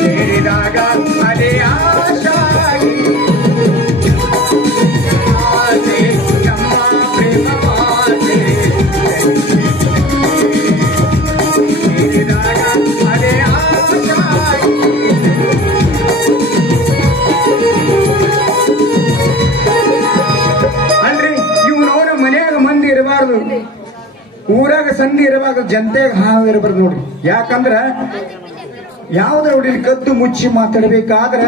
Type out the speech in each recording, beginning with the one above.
ಸೇರಿದಾಗ ಅದೇ ಆಶಾಗಿ ನಮ್ಮ ಪ್ರೇಮ ಮಾತೆ ಸೇರಿದಾಗ ಅದೇ ಆಶಾಗಿ ಅಲ್ರಿ ಇವನವನ ಮನೆಯಾಗ ಮಂದಿ ಇರಬಾರ್ದು, ಊರಾಗ ಸಂಧಿ ಇರಬಾರ್ದು, ಜನತೆಗೆ ಹಾವು ಇರಬಾರ್ದು ನೋಡ್ರಿ. ಯಾಕಂದ್ರ ಯಾವ್ದ್ರ ಹೊಡಿಲಿ ಕದ್ದು ಮುಚ್ಚಿ ಮಾತಾಡ್ಬೇಕಾದ್ರ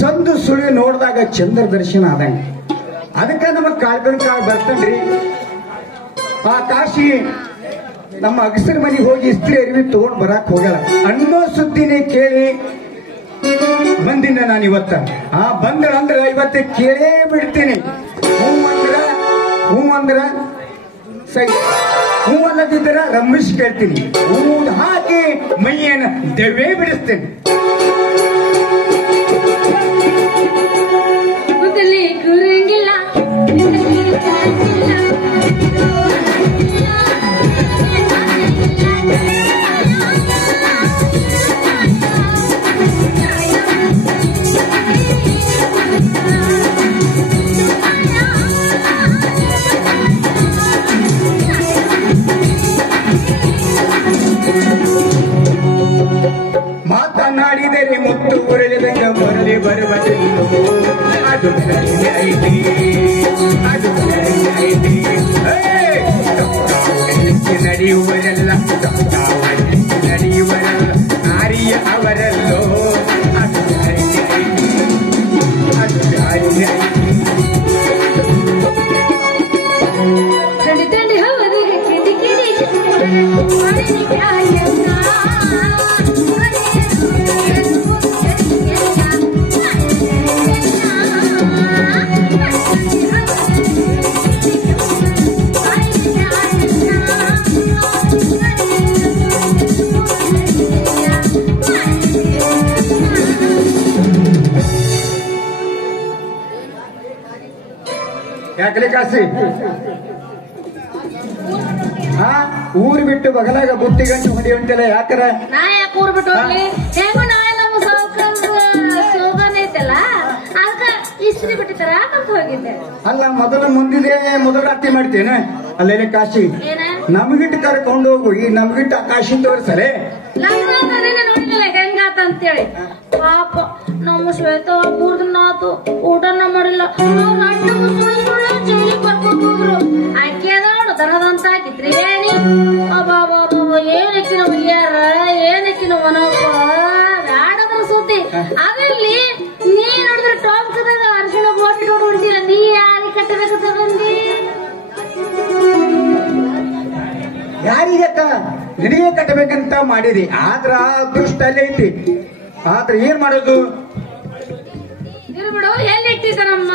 ಸಂದು ಸುಳಿ ನೋಡಿದಾಗ ಚಂದ್ರ ದರ್ಶನ ಆದಂಗ. ಅದಕ್ಕ ನಮಗ್ ಕಾಳ್ಕೊಂಡ್ ಕಾಳ್ ಬರ್ತನ್ರಿ. ಆ ಕಾಶಿ ನಮ್ಮ ಅಗಸರ ಮನೆಗೆ ಹೋಗಿ ಇಸ್ತ್ರಿ ಅರಿವಿ ತಗೊಂಡ್ ಬರಾಕ್ ಹೋಗಲ್ಲ ಅನ್ನೋ ಸುದ್ದಿನೇ ಕೇಳಿ ಬಂದಿನ ನಾನು ಇವತ್ತ. ಆ ಬಂದ್ರ ಇವತ್ತ ಕೇಳೇ ಬಿಡ್ತೀನಿ. ಹೂ ಅಂದ್ರ ಸೈ, ಹೂ ಅಲ್ಲದಿದ್ದರ ರಮೇಶ್ ಕೇಳ್ತೀನಿ. ಊದ್ ಹಾಕಿ ಮೈಯನ್ನ ದೆವ್ವೇ ಬಿಡಿಸ್ತೇನೆ. ಗುರಂಗಿಲ್ಲ ಮಾತನಾಡಿದರೆ ಮುತ್ತು ಉರಳಿದಂಗ ಬರಲಿ ಬರುವುದಿಲ್ಲ. ಅದು ಐತಿ, ಅದು ಐತಿ. ನಡೆಯುವರೆಲ್ಲ ನಡೆಯುವರೆಲ್ಲ ನಾರಿಯ ಅವರಲ್ಲೋ. ಅದು ಐತಿ, ಅದು ಐತಿ. ತಂಡಿ ಹವದಿಗೆ ಕಿಡಿ ಕಿಡಿ ಯಾಕಲೆ ಕಾಸಿ ಊರ್ ಬಿಟ್ಟು ಬಗಲಾಗ ಬುತ್ತಿ ಗಂಟು ಹೊಡಿ ಹೊಂಟಿಲ್ಲ. ಯಾಕರ ನಾ ಯಾಕೆ ಊರ್ ಬಿಟ್ಟು ಹೋಗ್ಲಿ? ಹೆಂಗು ನಾಳೆ ನಮ್ಮ ಶೋಭಾನ ಐತಲ್ಲ, ಅದಕ್ಕ ಇಸ್ತ್ರಿ ಬಿಟ್ಟಿದ್ದಾರ ಅಂತ ಹೋಗಿದ್ದೆ. ಅಲ್ಲ ಮೊದಲು ಮುಂದಿದೆ ಮೊದಲು ರಾತ್ರಿ ಮಾಡ್ತೇನೆ ಅಲ್ಲೇನೆ ಕಾಶಿ. ನಮ್ಗಿಟ್ಟು ಕರ್ಕೊಂಡು ಹೋಗು, ಈ ನಮ್ಗಿಟ್ಟು ಕಾಶಿ ತೋರ್ಸಲೆ. ನೋಡಿಲ್ಲ ಹೆಂಗಾತ ಅಂತೇಳಿ. ಪಾಪ ನಮ್ಮ ಶ್ವೇತ 3 ದಿನ ಆತು ಊಟನ ಮಾಡಿಲ್ಲ. ಜೈಲಿಗೆ ಕರ್ಕೊಂಡು ಹೋದ್ರು. ಆಕೆ ನೋಡು ದರದಂತ ತ್ರಿವೇಣಿ. ಅಬ್ಬಾಬಾ ಏನಕ್ಕಿನ ಹುಯ್ಯಾರ, ಏನಕ್ಕಿನ ಮನಪ್ಪ ಬ್ಯಾಡದ್ರ ಸುದ್ದಿ. ಅದ್ರಲ್ಲಿ ನೀ ನೋಡಿದ್ರೆ ಟಾಪ್ಕದಾಗ ಅರ್ಶಿಣ ಬೋಟಿ ಹೊಂಟಿಲ್ಲ. ನೀ ಯಾರಿಗೆ ಕಟ್ಟಬೇಕಂತ ಬಂದಿ? ಯಾರಿಗಕ್ಕ ನಿನಗೆ ಕಟ್ಟಬೇಕಂತ ಮಾಡಿದಿ. ಆದ್ರ ಅದೃಷ್ಟ ಅಲ್ಲೇ ಐತಿ. ಆದ್ರ ಏನ್ ಮಾಡೋದು? ಬಿಡು, ಎಲ್ಲಿ ಇಟ್ಟಿದ್ದ ನಮ್ಮ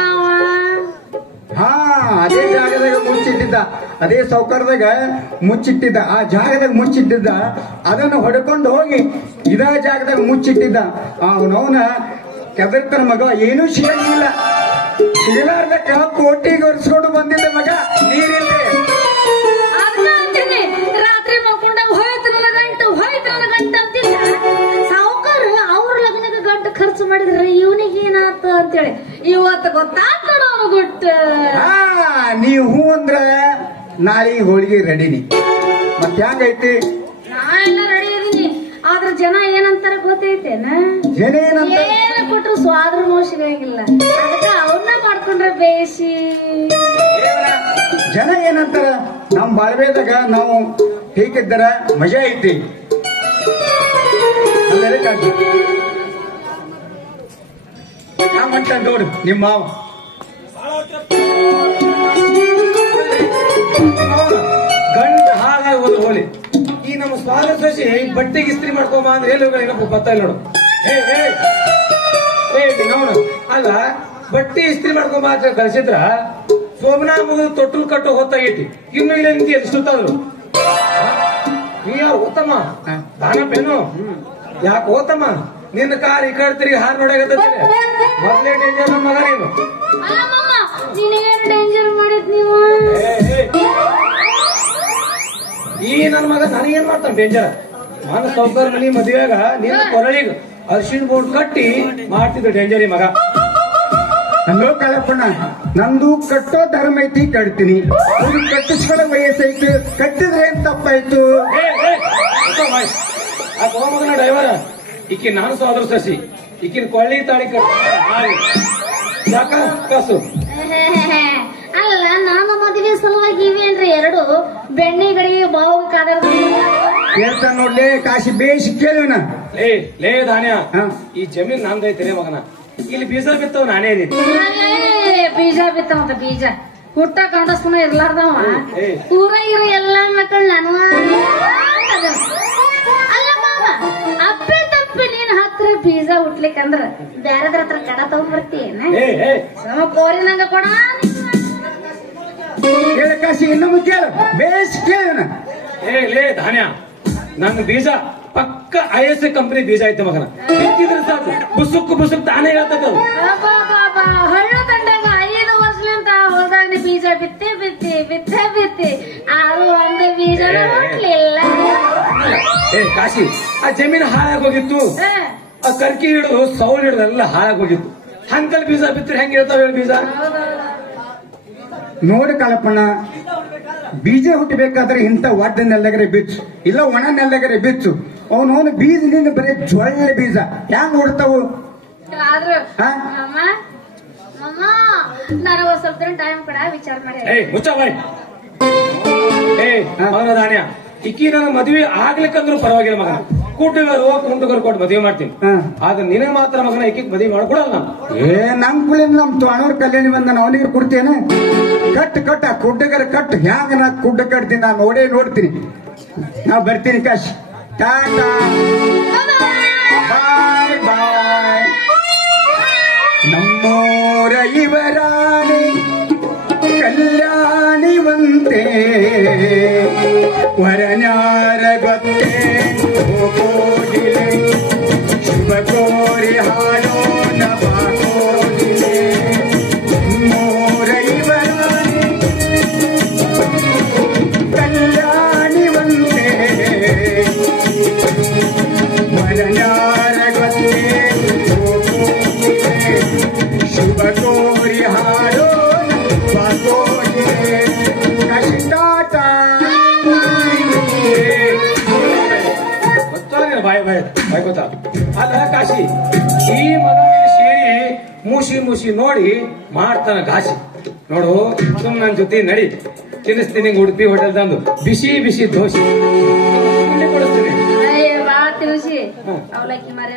ಅದೇ ಜಾಗದಾಗ ಮುಚ್ಚಿಟ್ಟಿದ್ದ, ಅದೇ ಸೌಕರ್ಯದಾಗ ಮುಚ್ಚಿಟ್ಟಿದ್ದ. ಆ ಜಾಗದಾಗ ಮುಚ್ಚಿಟ್ಟಿದ್ದ, ಅದನ್ನು ಹೊಡ್ಕೊಂಡು ಹೋಗಿ ಇದೇ ಜಾಗದಾಗ ಮುಚ್ಚಿಟ್ಟಿದ್ದ. ಅವನವನ ಕೆದರ್ತನ ಮಗ ಏನೂ ಸಿಗಂಗಿಲ್ಲ. ಸಿಗಲಾರ್ದಕ್ಕ ಕೋಟಿಗೆ ಒರೆಸ್ಕೊಂಡು ಬಂದಿದ್ದ ಮಗ ನೀರಿಲ್ಲದೆ. ರಾತ್ರಿ ಮಕ್ಕೊಂಡಾಗ ಹೋಯ್ತು ನನ್ನ ಗಂಟು, ಹೋಯ್ತು ನನ್ನ ಗಂಟು ಅಂತಿಲ್ಲ. ಸಾವುಕಾರ ಅವ್ರ ಲಗ್ನಕ್ಕೆ ಗಂಟು ಖರ್ಚು ಮಾಡಿದ್ರೆ ಇವನಿಗೆ ಏನಾತ ಅಂತೇಳಿ ಇವತ್ತು ಗೊತ್ತಾಗ್ತ ಅವನು ಗುಟ್ಟ. ನೀವು ಹೂ ಅಂದ್ರ ನಾಳೆ ಹೋಳಿಗೆ ರೆಡಿನಿ. ಮತ್ ಹೆಂಗೈತಿ? ನಾ ಎಲ್ಲ ರೆಡಿ ಇದೀನಿ. ಆದ್ರ ಜನ ಏನಂತಾರ ಗೊತ್ತೈತೇನ? ಜನ ಏನಂತ ಏನ ಕೊಟ್ರು ಸ್ವಾದ್ರ ಮೋಸಿಗಾಗಿಲ್ಲ. ಅದಕ್ಕ ಅವನ್ನ ಮಾಡ್ಕೊಂಡ್ರೆ ಬೇಸಿ. ಜನ ಏನಂತಾರ? ನಮ್ ಬಾಳ್ಬೇದಾಗ ನಾವು ಹೇಗಿದ್ದರ ಮಜಾ ಐತಿ. ಮಂಟ ನೋಡು ನಿಮ್ಮ ಮಾವ ಗಂಟ ಹಾಳಾಗೋದು ಹೋಲಿ. ಈ ನಮ್ಮ ಸ್ವಾದ ಸೋಸಿ ಬಟ್ಟೆಗೆ ಇಸ್ತ್ರಿ ಮಾಡ್ಕೊಂಬ ಅಂದ್ರೆ ಏನಪ್ಪ ಗೊತ್ತಾ ಇಲ್ಲ ನೋಡು. ನೋಡು ಅಲ್ಲ, ಬಟ್ಟೆ ಇಸ್ತ್ರಿ ಮಾಡ್ಕೊಂಬ ಅಂತ ಕಳ್ಸಿದ್ರ ಸೋಮನಾ ಮುಗಿದು ತೊಟ್ಟಲು ಕಟ್ಟು ಹೊತ್ತಾಗೈತಿ. ಇನ್ನು ಇಲ್ಲ ನಿಂತಿ ಎಲ್ಲಿ ಸುತ್ತಾದ್ರು. ನೀ ಯಾರು ಓತಮ್ಮ? ದಾನಪ್ಪೇನು? ಯಾಕೆ ಓತಮ್ಮ? ನಿನ್ನ ಕಾರ್ ಈ ಕಡೆ ತಿರುಗಿ ಹಾರ್ ನೋಡಾಗತ್ತ. ಮೊದ್ಲೇ ಡೇಂಜರ್ ನನ್ನ ಮಗ ನೀನು. ಡೇಂಜರ್ ಮಾಡಿದ್ ನೀವು ಈ ನನ್ನ ಮಗ ನನಗೇನ್ ಮಾಡ್ತಾನೆ ಡೇಂಜರ್. ನಾನು ಸೌಕರ್ ಮನಿ ಮದುವೆಗ ನಿನ್ನ ಕೊರಳಿಗೆ ಅರ್ಶಿನ್ ಬೋರ್ಡ್ ಕಟ್ಟಿ ಮಾಡ್ತಿದ್ದ ಡೇಂಜರ್ ಈ ಮಗ. ಹಲೋ ಕಳಪಣ್ಣ, ನಂದು ಕಟ್ಟೋ ಧರ್ಮ ಐತಿ ಕಟ್ತೀನಿ, ಅವ್ರು ಕಟ್ಟಿಸ್ಕೊಳ್ಳೋ ವಯಸ್ಸೈತು, ಕಟ್ಟಿದ್ರೆ ಏನ್ ತಪ್ಪಾಯ್ತು? ಆ ಮಗನ ಡ್ರೈವರ್ ಈಕಿ ನಾನು ಸೋದರ ಸಸಿ ಈಕಿನ ಕೊಳ್ಳಿ ತಾಳಿ ಯಾಕ ಕಾಸು ಅಲ್ಲ, ನಾನು ಮದುವೆ ಸಲುವಾಗಿ ಇವೇನ್ರಿ ಎರಡು ಬೆಣ್ಣೆ ಗಡಿಗೆ ಬಾವು ಕಾದ ಹೇಳ್ತಾ ನೋಡ್ಲೆ ಕಾಶಿ ಬೇಷ್ ಕೇಳಿವನ. ಲೇ ಧಾನ್ಯ, ಈ ಜಮೀನ್ ನಂದೈತೆ ಮಗನ. ಇಲ್ಲಿ ಬೀಜ ಬಿತ್ತವ್ ನಾನೇ ಇದೀನಿ. ಬೀಜ ಬಿತ್ತವಂತ ಬೀಜ ಹುಟ್ಟ ಕಂಡಸ್ನ ಇರ್ಲಾರ್ದವ ಊರ ಇರೋ ಎಲ್ಲಾ ಮಕ್ಕಳು ನಾನು. ಅಲ್ಲ ಮಾವ, ಅಪ್ಪೆ ತಪ್ಪಿ ನೀನ್ ಹತ್ರ ಬೀಜ ಹುಟ್ಲಿಕ್ಕಂದ್ರ ಬ್ಯಾರದ್ರ ಹತ್ರ ಕಡ ತಗೊಂಡ್ ಬರ್ತೀಯೇನ? ಕೋರಿನಂಗ ಕೊಡ ಕೇಳ ಕಾಶಿ, ಇನ್ನೊಮ್ಮೆ ಕೇಳು, ಬೇಷ್ ಕೇಳಿವನ. ಲೇ ಧಾನ್ಯ, ನನ್ನ ಬೀಜ ಪಕ್ಕ IS ಕಂಪನಿ ಬೀಜ ಐತೆ ಮಗನ. ಬಿತ್ತಿದ್ರೆ ಸಾಕು, ಬುಸುಕ್ ಬುಸುಕ್ ತಾನೇ ಹೇಳ್ತದ. ಹಳ್ಳ ತಂಡಾಗ 5 ವರ್ಷಲಿಂದ ಹೊಲ್ದಾಗ ಬೀಜ ಬಿತ್ತಿ ಬಿತ್ತಿ ಬಿತ್ತೆ ಬಿತ್ತಿ ಅದು ಒಂದು ಬೀಜ ಹುಟ್ಲಿಲ್ಲ. ಕಾಶಿ, ಆ ಜಮೀನು ಹಾಳಾಗೋಗಿತ್ತು, ಆ ಕರ್ಕಿ ಹಿಡಿದು ಸೌಲ್ ಹಿಡಿದು ಎಲ್ಲ ಹಾಳಾಗೋಗಿತ್ತು. ಹಂಕಲ್ ಬೀಜ ಬಿತ್ತರೆ ಹೆಂಗ್ ಹೇಳ್ತಾವ ಹೇಳಿ ಬೀಜ? ನೋಡು ಕಳಪಣ್ಣ, ಬೀಜ ಹುಟ್ಟಬೇಕಾದ್ರೆ ಇಂಥ ಒಡ್ಡ ನೆಲ್ಲಗರೆ ಬಿಚ್ಚು, ಇಲ್ಲ ಒಣ ನೆಲ್ಲಗರೆ ಬಿಚ್ಚು. ಅವನವನು ಬೀಜದಿಂದ ಬರೀ ಜೊಳ್ಳೆ ಬೀಜ ಹ್ಯಾಂಗ್ ಹುಡ್ತಾವು? ಆದ್ರೂ ನನಗ ಸ್ವಲ್ಪ ಟೈಮ್ ಕೊಡ, ವಿಚಾರ ಮಾಡಿ. ಮುಚ್ಚ ಬಾಯ್. ಮಗನ ಧಾನ್ಯ, ಇಕ್ಕಿ ನನ್ನ ಮದುವೆ ಆಗ್ಲಿಕ್ಕಂದ್ರೂ ಪರವಾಗಿಲ್ಲ ಮಗನ. ಕುಂಟಗರು ಕೊಟ್ಟು ಮದುವೆ ಮಾಡ್ತೀನಿ. ಆದ್ರೆ ನಿನಗೆ ಮಾತ್ರ ಮಗನ ಇಕ್ಕಿಗೆ ಮದುವೆ ಮಾಡ್ಕೊಡಲ್ಲ ನಾನು. ನಮ್ ಕುಳಿಂದ ನಮ್ ಅಣೂರ್ ಕಲ್ಯಾಣಿ ಬಂದ ಅವನಿಗೆ ಕೊಡ್ತೇನೆ. ಕಟ್ ಕಟ್ ಆ ಕುಡ್ಡಗರ ಕಟ್ ಹ್ಯಾಂಗ ನಾ ಕುಡ್ಡ ಕಟ್ತೀನಿ, ನಾ ನೋಡ್ತೀನಿ. ನಾ ಬರ್ತೀನಿ ಕಾಶ್. ಟಾಟಾ, ಬಾಯ್ ಬಾಯ್. ನಮ್ಮೋರ ಇವರಾಣಿ ಕಲ್ಯಾಣಿವಂತೆ ವರನ್ಯಾರ ಗೊತ್ತೇ ಹೋಗೋದಿಲೆ, ಶುಭ ಕೋರಿ ಹಾಡೋಣ ಬಾಗೋದಿಲೆ. ನಮ್ಮೋರ ಇವರಾಣಿ ಕಲ್ಯಾಣಿವಂತೆ ವರನ್ಯಾರ ಗೊತ್ತೇ ಹೋಗೋದಿಲೆ, ಶುಭ ಕೋರಿ ಹಾಡೋಣ ಬಾಗೋದಿಲೆ. ಟಾಟಾ. ಬಾಯ್ ಬಾಯ್ ಬಾಯ್ ಗೊತ್ತಾ? ಅಲ್ಲ ಕಾಶಿ, ಈ ಮಗ ಸೇರಿ ಮುಸಿ ಮುಸಿ ನೋಡಿ ಮಾಡ್ತಾನ ಘಾಸಿ. ನೋಡು, ಸುಮ್ ನನ್ ಜೊತೆ ನಡಿ, ತಿನ್ನಿಸ್ತೀನಿ ಉಡುಪಿ ಹೋಟೆಲ್ ತಂದು ಬಿಸಿ ಬಿಸಿ ದೋಸೆ ಕೊಡಿಸ್ತೀನಿ. ಬಾ ತಿನ್ಸಿ ಅವಲಕ್ಕಿ ಮರ.